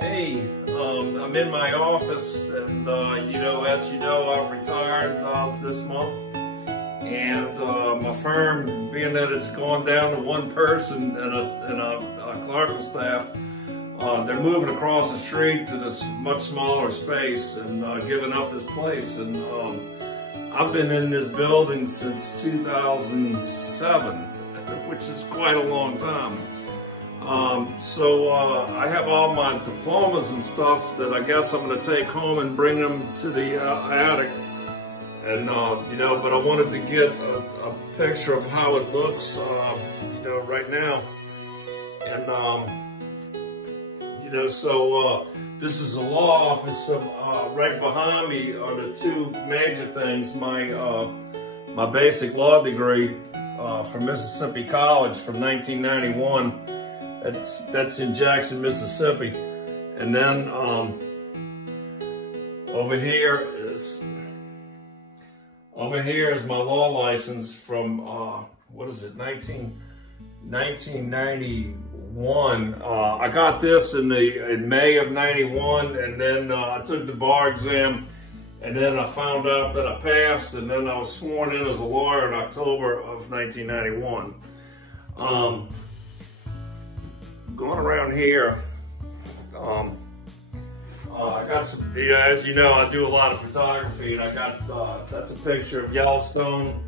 Hey, I'm in my office, and as you know, I've retired this month, and my firm, being that it's gone down to one person and a clerical staff, they're moving across the street to this much smaller space and giving up this place. And I've been in this building since 2007, which is quite a long time. I have all my diplomas and stuff that I guess I'm going to take home and bring them to the attic. And, but I wanted to get a picture of how it looks, right now. And, this is a law office. Right behind me are the two major things. My basic law degree from Mississippi College from 1991. That's in Jackson, Mississippi. And then over here is my law license from 1991. I got this in May of '91, and then I took the bar exam, and then I found out that I passed, and then I was sworn in as a lawyer in October of 1991. Going around here, I got some, as you know, I do a lot of photography, and I got, that's a picture of Yellowstone,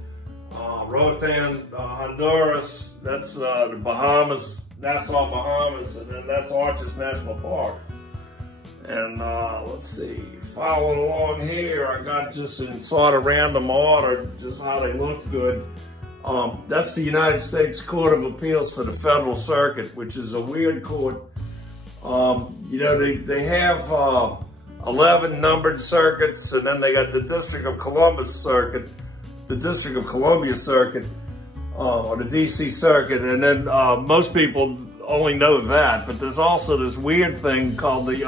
Roatan, Honduras, that's the Bahamas, Nassau, Bahamas, and then that's Arches National Park. And let's see, following along here, I got just in sort of random order, just how they looked good. That's the United States Court of Appeals for the Federal Circuit, which is a weird court. They have 11 numbered circuits, and then they got the District of Columbus Circuit, the District of Columbia Circuit, or the DC Circuit, and then most people only know that, but there's also this weird thing called the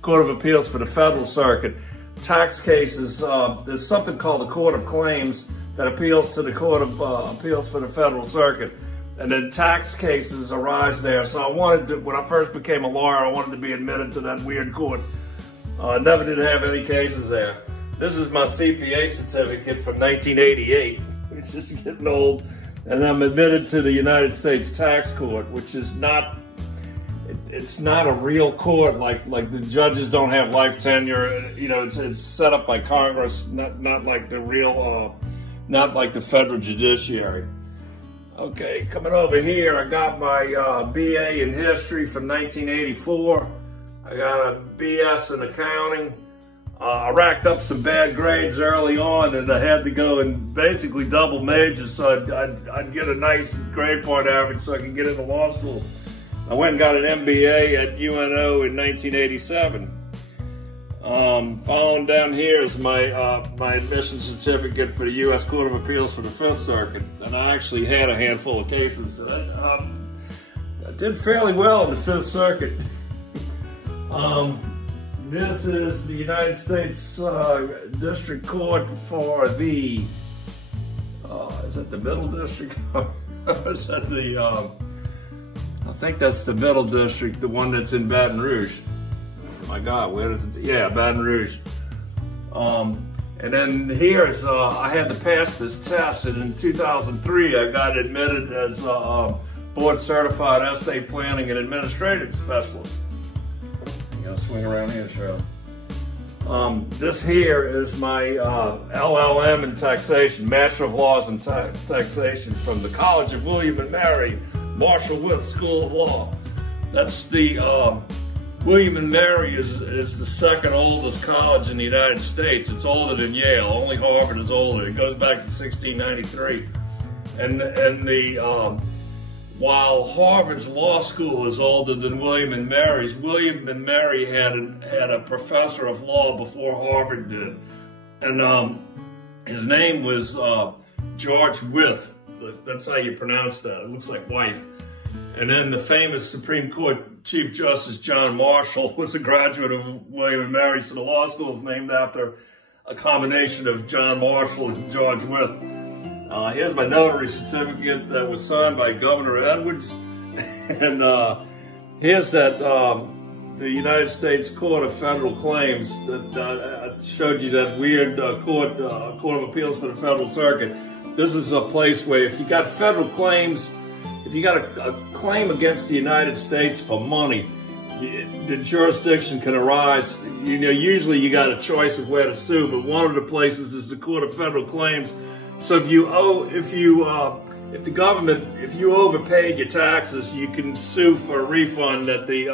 Court of Appeals for the Federal Circuit. Tax cases, there's something called the Court of Claims that appeals to the Court of Appeals for the Federal Circuit. And then tax cases arise there. So I wanted to, when I first became a lawyer, I wanted to be admitted to that weird court. I never did have any cases there. This is my CPA certificate from 1988, which is getting old. And I'm admitted to the United States Tax Court, which is not, it's not a real court, like the judges don't have life tenure. It's set up by Congress, not like the real, not like the federal judiciary. Okay, coming over here, I got my BA in history from 1984. I got a BS in accounting. I racked up some bad grades early on, and I had to go and basically double majors so I'd get a nice grade point average so I could get into law school. I went and got an MBA at UNO in 1987. Following down here is my admission certificate for the U.S. Court of Appeals for the Fifth Circuit, and I actually had a handful of cases. I did fairly well in the Fifth Circuit. This is the United States District Court for the, is that the Middle District? Is that the, I think that's the Middle District, the one that's in Baton Rouge. My God, where did it, yeah, Baton Rouge. And then here's, I had to pass this test, and in 2003, I got admitted as a board certified estate planning and administrative specialist. You gotta swing around here, Cheryl. This here is my LLM in taxation, Master of Laws in Taxation from the College of William and Mary, Marshall Wythe School of Law. That's the, William and Mary is the second oldest college in the United States. It's older than Yale. Only Harvard is older. It goes back to 1693. While Harvard's law school is older than William and Mary's, William and Mary had a professor of law before Harvard did, and his name was George Wythe. That's how you pronounce that. It looks like wife. And then the famous Supreme Court Chief Justice John Marshall was a graduate of William and Mary, so the law school is named after a combination of John Marshall and George Wythe. Here's my notary certificate that was signed by Governor Edwards. And here's that the United States Court of Federal Claims that I showed you that weird Court of Appeals for the Federal Circuit. This is a place where if you got federal claims, if you got a claim against the United States for money, the jurisdiction can arise. You know, usually you got a choice of where to sue, but one of the places is the Court of Federal Claims. So if you overpaid your taxes, you can sue for a refund at the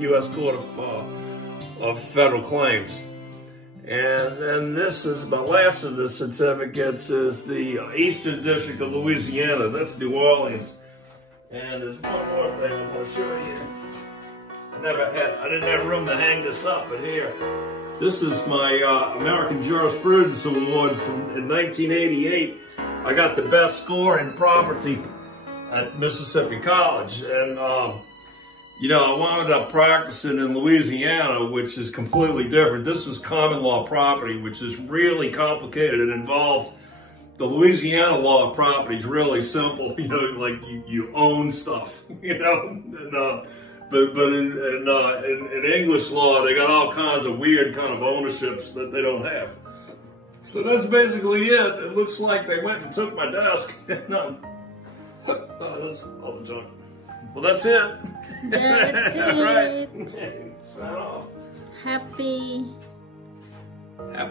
U.S. Court of Federal Claims. And then this is the last of the certificates is the Eastern District of Louisiana. That's New Orleans. And there's one more thing I'm going to show you. I didn't have room to hang this up, but here. This is my American Jurisprudence Award in 1988. I got the best score in property at Mississippi College. And, you know, I wound up practicing in Louisiana, which is completely different. This is common law property, which is really complicated and involved. The Louisiana law of property is really simple. You know, like you own stuff, you know. And, but in English law, they got all kinds of weird kind of ownerships that they don't have. So that's basically it. It looks like they went and took my desk. No. Oh, that's all the junk. Well, that's it. That's it. All right. Sign off. Happy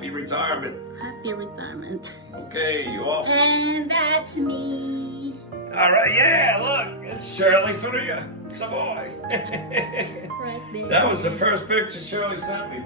retirement. Happy retirement. Okay, you off. And that's me. All right, yeah, look, it's Shirley for you. Savoy. Right there. That was the first picture Shirley sent me.